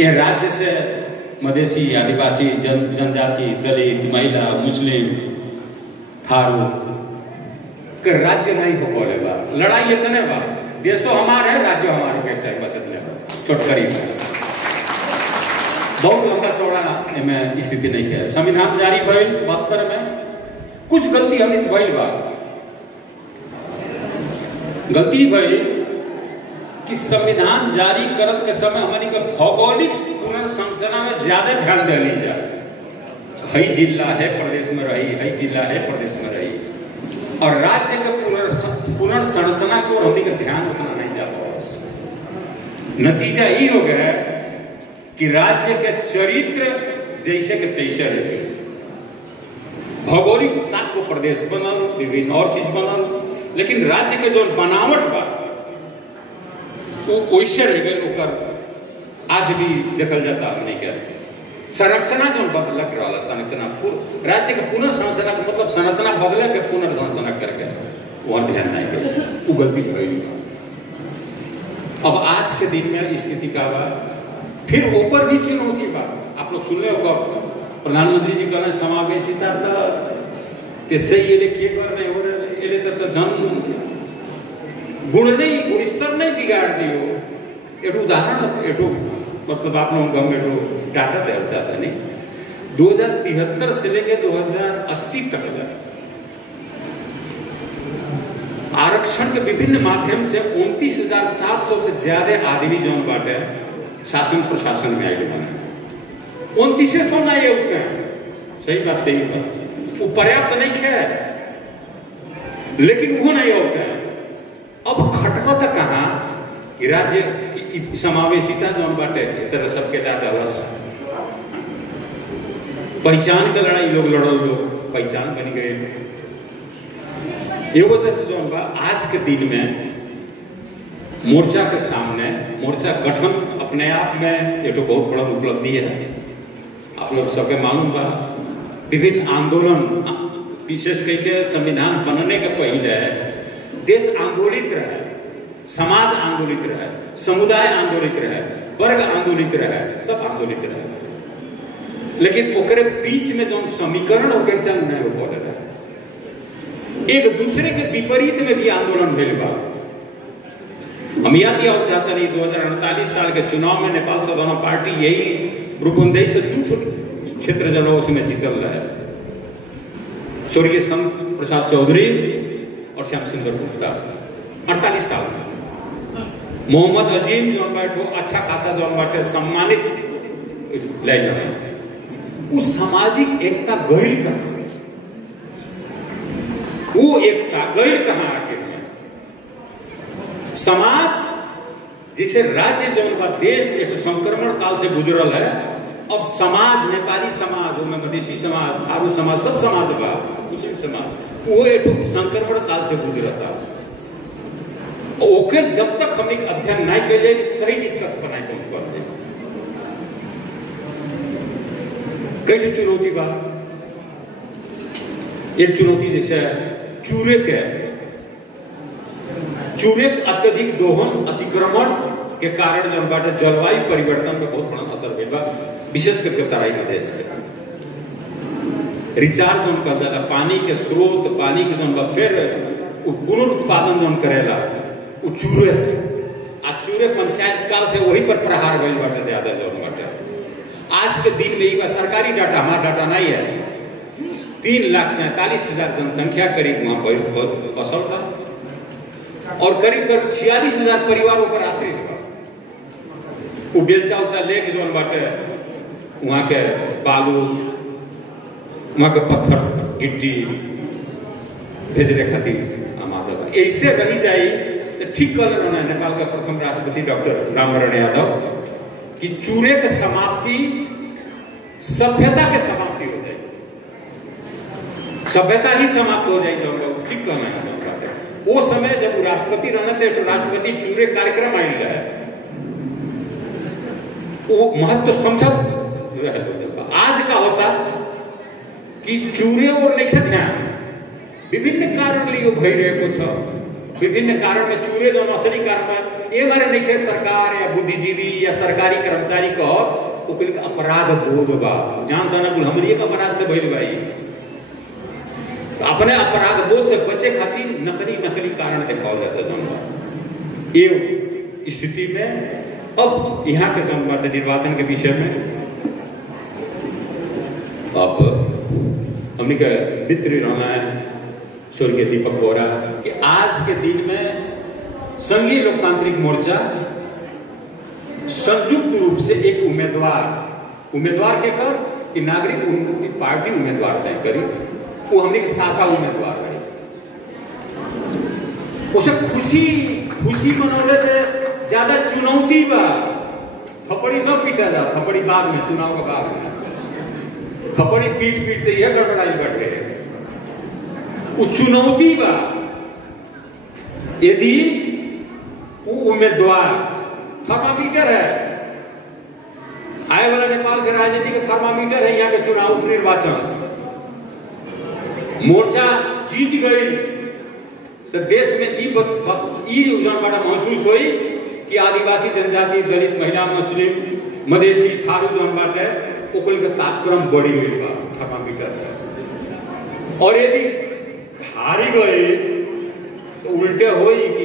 यह राज्य से मधेसी, आदिवासी, जनजाति, दलित, महिला, मुस्लिम, थारू के राज्य नहीं हो पौले बा। लड़ाई इतने बा, देशो हमारे है, राज्य हमारे के चाहे बस इतने छोटकरी बहुत लंबा चौड़ा में स्थिति नहीं है। संविधान जारी भइल 72 में, कुछ गलती हम इस भइल बा। गलती भइल कि संविधान जारी करत के समय हमनी के भौगोलिक पुनर्संरचना में ज्यादा ध्यान दिली जाए। हई जिला है प्रदेश में रही, हई जिला है प्रदेश में रही, और राज्य के पुनर्संरचना की ओर हमनी के ध्यान उतना नहीं जा पाया। नतीजा ये हो गया कि राज्य के चरित्र जैसे के तैसे रह गए। भौगोलिक 7 को प्रदेश बनल, विभिन्न और चीज बनल, लेकिन राज्य के जो बनावट बा वो वैसे रह गए। आज भी देखल जाता नहीं क्या संरचना जो बदलक रहा, संरचना राज्य के पुनर्संरचना का मतलब संरचना बदले के पुनर्संरचना करके वहां ध्यान नहीं गए, वो गलती हुई। अब आज के दिन में स्थिति का बा, फिर ऊपर भी चुनौती बा। आप लोग सुन ले प्रधानमंत्री जी कहना समावेशिता तो सही ये कर नहीं हो रहे, तो धन गुण नहीं, गुण स्तर नहीं बिगाड़ दियो। एक उदाहरण एटो मतलब आप लोगों को एटो डाटा दे चाहता नहीं। 2073 से लेके 2080 तक आरक्षण के विभिन्न माध्यम से 29,700 से ज्यादा आदमी जो बाटे शासन प्रशासन में आए बने। 2900 ना ये सही बात नहीं है, वो पर्याप्त नहीं है, लेकिन वो नहीं होता है। अब खटकत कहाँ कि राज्य की समावेशिता जो बाटे तरह सबके दादा बस पहचान के लड़ाई लोग लड़ल, लोग पहचान बन गए। ये वजह से जो आज के दिन में मोर्चा के सामने मोर्चा गठन अपने आप में एक तो बहुत बड़ा उपलब्धि है। आप लोग सबके मालूम बा विभिन्न आंदोलन, विशेष करके संविधान बनने के पहले देश आंदोलित रहे, समाज आंदोलित रहे, समुदाय आंदोलित रहे, वर्ग आंदोलित रहे, सब आंदोलित रहे, लेकिन ओकरे बीच में जो समीकरण होकर चल नहीं हो पा रहा। एक दूसरे के विपरीत में भी आंदोलन भेल बा। हम याद दिया चाहते नहीं, 2048 साल के चुनाव में नेपाल सदन पार्टी यही रूपंदेही से 2 क्षेत्र जनों में जीतल रहे। स्वर्गीय संत प्रसाद चौधरी और श्याम सुंदर गुप्ता 48 साल मोहम्मद अजीम जो बैठो अच्छा खासा जो बैठे सम्मानित ले रहे। उस सामाजिक एकता गैर कहाँ, वो एकता गैर कहाँ आखिर में? समाज जिसे राज्य जो देश एक संक्रमण काल से गुजरल है, अब समाज, नेपाली समाज, मधेसी समाज, थारू समाज, सब समाज बा, मुस्लिम समाज, वो एक संक्रमण काल से गुजरता। ओके जब तक हम एक अध्ययन नहीं के लिए सही निष्कर्ष पर नहीं पहुंच पाते। कई चुनौती बा। एक चुनौती जैसे चूरे के अत्यधिक दोहन, अतिक्रमण के कारण जब बाटे जलवायु परिवर्तन में बहुत बड़ा असर हुआ, विशेष करके तराई प्रदेश के रिचार्ज जोन कर देला, पानी के स्रोत, पानी के जोन फिर पुनरुत्पादन जोन करेला वो चूरे आ चूरे पंचायत काल से वही पर प्रहार भइल बाटे ज्यादा जोन बाटे। आज के दिन में एक सरकारी डाटा, हमारा डाटा नहीं है, 3,47,000 जनसंख्या करीब वहां बसल था और करीब 46,000 परिवारों पर आश्रित हुआ। वो बेलचा उचा लेके जोन बाटे वहां के बालू, वहां के पत्थर, गिट्टी भेजने खातिर आमाद ऐसे रही जाए। ठीक कर रहे हैं नेपाल के प्रथम राष्ट्रपति डॉक्टर रामवरण यादव कि चूरे के समाप्ति सभ्यता के समाप्ति हो जाए, सभ्यता ही समाप्त हो जाए। जो ठीक कहना है वो समय जब राष्ट्रपति रहने थे तो राष्ट्रपति चूरे कार्यक्रम आयल रहे, वो महत्व समझ रहे। आज का होता कि चूरे और नहीं ध्यान, विभिन्न कारण लिए भई रहे, कुछ विभिन्न कारण में चूरे जो असली कारण में ये मारे नहीं है सरकार या बुद्धिजीवी या सरकारी कर्मचारी को ओकरे अपराध बोध बा जानता ना कुल हमरी एक अपराध से भइल भाई तो अपने अपराध बोध से बचे खातिर नकली कारण दिखाओ जाता है। ये स्थिति में अब यहाँ के जौन बाटे निर्वाचन के विषय में अब हमने का मित्र रहना है स्वर्गीय दीपक बोरा कि आज के दिन में संघीय लोकतांत्रिक मोर्चा संयुक्त रूप से एक उम्मीदवार के कर कि नागरिक उनकी पार्टी उम्मीदवार तय करी वो हमने के साझा उम्मीदवार रहे उसे खुशी मनौले से ज्यादा चुनौती बा थपड़ी न पीटा जा थपड़ी बाद में चुनाव के बाद में थपड़ी पीटते यह गड़बड़ाई बढ़ गए वो चुनौती बा यदि वो उम्मीदवार थर्मामीटर है आए वाला नेपाल के राजनीति के थर्मामीटर है यहाँ के चुनाव निर्वाचन मोर्चा जीत गई तो देश में महसूस हुई कि आदिवासी जनजाति दलित महिला मुस्लिम मधेसी थारू जौन बाटे ओकल के तापक्रम बढ़ी हुई बा थर्मामीटर है और यदि हारी गए तो उल्टे होई कि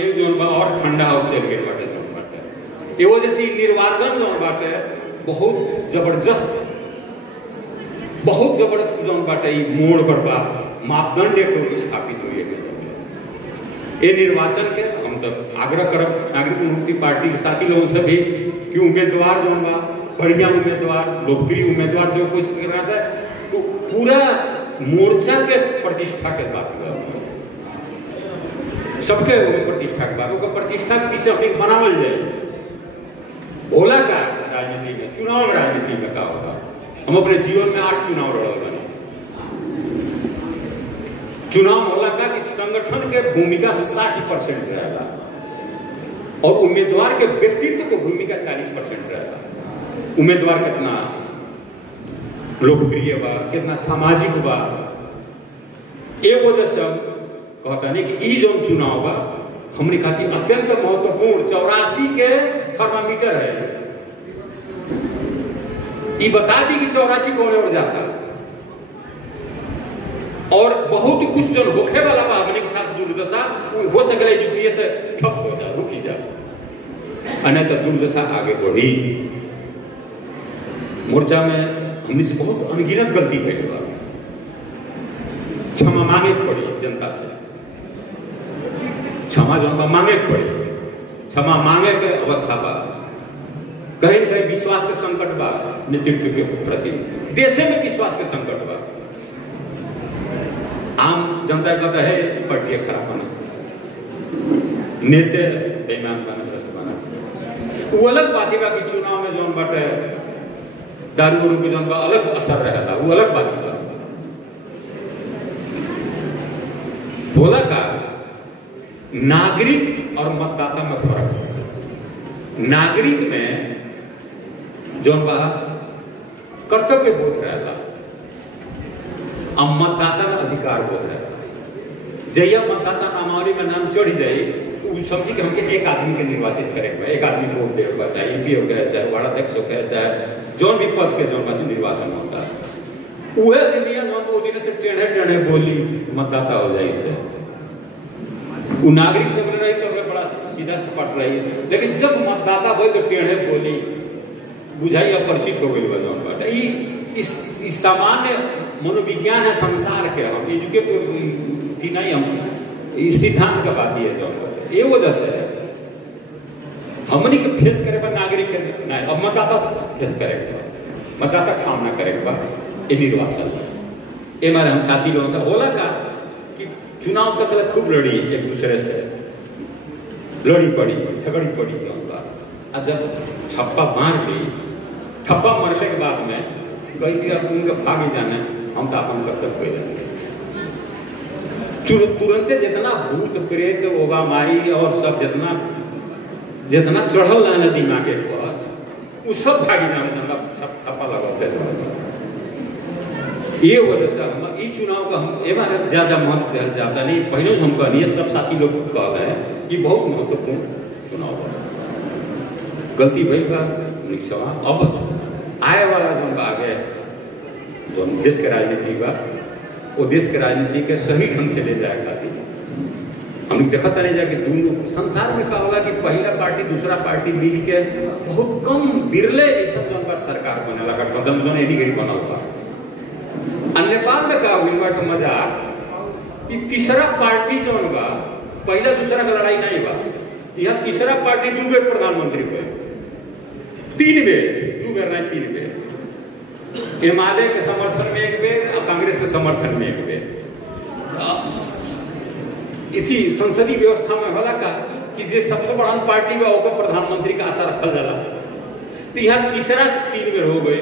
ये जौन बा और ठंडा हो चल गए बाटे जौन बाटे ये वजह से निर्वाचन जौन बाटे बहुत जबरदस्त जौन बाटे मोड़ पर बा मापदंड एक स्थापित हुई है ये निर्वाचन के हम तो आग्रह करब नागरिक मुक्ति पार्टी के साथी लोगों से भी कि उम्मीदवार जौन बा बढ़िया उम्मीदवार लोकप्रिय उम्मीदवार जो कोशिश करना से तो पूरा मोर्चा के प्रतिष्ठा के बात सबके प्रतिष्ठा के बात प्रतिष्ठा के पीछे अपने बनावल जाए भोला का राजनीति में चुनाव राजनीति में का होगा हम अपने जीवन में 8 चुनाव लड़ल बने चुनाव होला का कि संगठन के भूमिका 60% रहेगा और उम्मीदवार के व्यक्तित्व को भूमिका 40% रहेगा उम्मीदवार कितना लोकप्रिय बा कितना सामाजिक बा ये वजह से कहता नहीं कि ई जो चुनाव बा हमने खातिर अत्यंत महत्वपूर्ण 84 के थर्मामीटर है ये बता दी कि 84 कौन और जाता और बहुत कुछ जो होखे वाला बा अपने के साथ दुर्दशा हो सकले जुटिए से ठप हो जा रुकी जा अन्य तो दुर्दशा आगे बढ़ी मोर्चा में हमने से बहुत अनगिनत गलती भइल बा क्षमा मांगे पड़ी जनता से क्षमा जो मांगे पड़ी क्षमा मांगे के अवस्था बा कहीं न कहीं विश्वास के संकट बा नेतृत्व के प्रति देशे में विश्वास के संकट बा आम जनता कहता है पार्टी खराब बना नेते बेईमान बना भ्रष्ट बना वो अलग बात बा कि चुनाव में जौन बाटे दारू उरू के जौन बा अलग असर रहेला वो अलग बात बा बोला का नागरिक और मतदाता में फर्क है नागरिक में जौन बा कर्तव्य बोध रहेला अब मतदाता का अधिकार बोध है जैया मतदाता नामावली में नाम चढ़ जाए समझी कि हमके एक आदमी के निर्वाचित करेगा एक आदमी को वोट देगा चाहे एमपी हो गया चाहे वार्डाध्यक्ष हो गया चाहे जौन भी पद के जौन बात निर्वाचन होता है वह दुनिया जौन वो दिन से टेढ़े बोली मतदाता हो जाए वो नागरिक से बोले रही तो हमें बड़ा सीधा सपाट रही लेकिन जब मतदाता हो तो टेढ़े बोली बुझाई अपरिचित हो गई जौन बात इस सामान्य मनोविज्ञान है संसार के हम एजुकेट नहीं हम इस सिद्धांत का बात है जो ये वजह से हमनी के फेस करे पर नागरिक के नहीं अब मतदाता फेस करेगा मतदाता का सामना करेगा ये निर्वाचन ये हमारे हम साथी लोगों से होला का कि चुनाव तक खूब लड़ी एक दूसरे से लड़ी पड़ी झगड़ी पड़ी और जब ठप्पा मार ली ठप्पा मरने के बाद में कही थी अब उनका भाग जाने हम तो अपन कर्तव्य तुरंत जितना भूत प्रेत ओबा माई और सब जितना चढ़ल ना दिमाग के पास वो सब भागी जाने जनता सब ठप्पा लगाते ये वजह से हम ई चुनाव का हम ए बार ज्यादा महत्व दिया जाता नहीं पहले हम कहनी सब साथी लोग कह रहे हैं कि बहुत महत्वपूर्ण चुनाव गलती भई बा निकसवा। अब आए वाला जो आगे जो देश के राजनीति बा वो देश के राजनीति के सही ढंग से ले जाए खातिर हम देखा नहीं जाके दोनों संसार में का होला कि पहला पार्टी दूसरा पार्टी मिल के बहुत कम बिरले ऐसा जौन बार सरकार बने लगा गठबंधन जौन एनी गरी बनल बा। नेपाल में का हुई बाटे मजाक कि तीसरा पार्टी जौन बा पहला दूसरा का लड़ाई नहीं बा, यहाँ तीसरा पार्टी 2 बेर प्रधानमंत्री हुए, 3 बेर, 2 बेर नहीं 3 बेर, एमआलए के समर्थन में 1 बेर और कांग्रेस के समर्थन में 1 बेर। इसी संसदीय व्यवस्था में होला का कि जे सबसे बड़ा पार्टी बा ओकर प्रधानमंत्री का आशा रखल जाला, तो यहाँ तीसरा 3 बेर हो गए,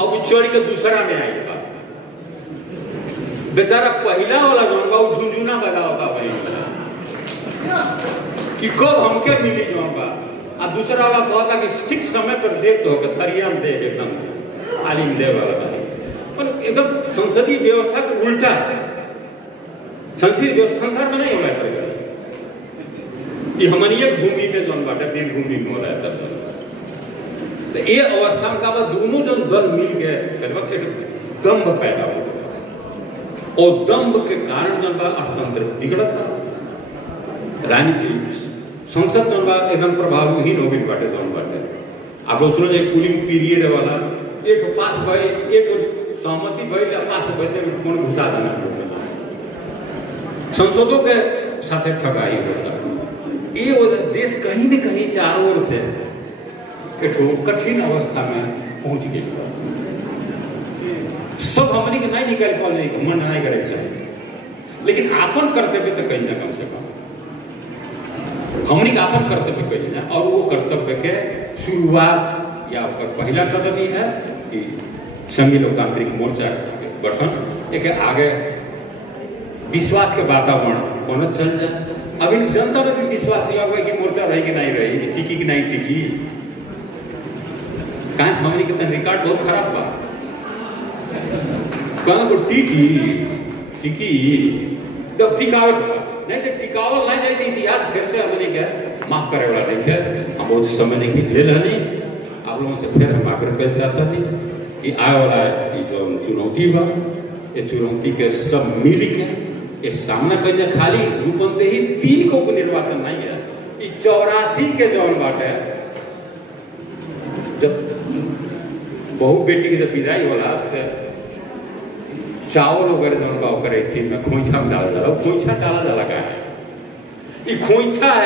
अब चढ़ के दूसरा में आई बा। बेचारा पहला वाला जौन बा झुंझुना बजावता वही कि कब हमके मिली जौन बा, आ दूसरा वाला कहता कि ठीक समय पर देख तो होकर थरिया में दे एकदम तालीम दे वाला पर एकदम संसदीय व्यवस्था के उल्टा संसदीय व्यवस्था संसार में नहीं होला तरह ये हमनिए भूमि में जौन बाटे देव भूमि में होला तरह। तो ये अवस्था में का दोनों जन दल मिल के एक दम्भ पैदा हो और दम्भ के कारण जन बा अर्थतंत्र बिगड़ता, राजनीति संसद जन बा एकदम प्रभावहीन हो गई बाटे जन बाटे। आप लोग सुनो जो कूलिंग पीरियड वाला एक पास भई एक सहमति भई पास भई कौन घुसा देना संसदों के साथ ठगाई होता। ये वजह से देश कहीं न कहीं चारों ओर से एक कठिन अवस्था में पहुंच गई। सब हमनी के नहीं निकाल पाओ, घमंड नहीं करे चाहिए, लेकिन आपन कर्तव्य तो कहीं ना कम से कम हमनी का आपन कर्तव्य कहीं ना, और वो कर्तव्य के शुरुआत या पहला कदम ही है कि संघीय लोकतांत्रिक मोर्चा गठन एक आगे विश्वास के वातावरण बनत चल जाए। अभी जनता में भी विश्वास नहीं होगा कि मोर्चा रही कि नहीं रही, टिकी कि नहीं टिकी। कहाँ से हमनी के रिकॉर्ड बहुत खराब बा, कहना को टिकी जब टिकावल नहीं तो टिकावल नहीं जाए इतिहास फिर से हमने क्या माफ करे वाला नहीं है। हम बहुत समय नहीं ले लेनी आप लोगों से फिर हम आग्रह कर चाहता नहीं कि आए वाला जो चुनौती बा ये चुनौती के सब मिल के ये सामना करने खाली रूपंदेही 3 को उपनिर्वाचन नहीं है, ये 84 के जौन बाटे जब बहु बेटी के जब विदाई होला चावल वगैरह जौन बा करे थी में खोइछा में डाला जाला, खोइछा डाला जाला का है ये खोइछा है।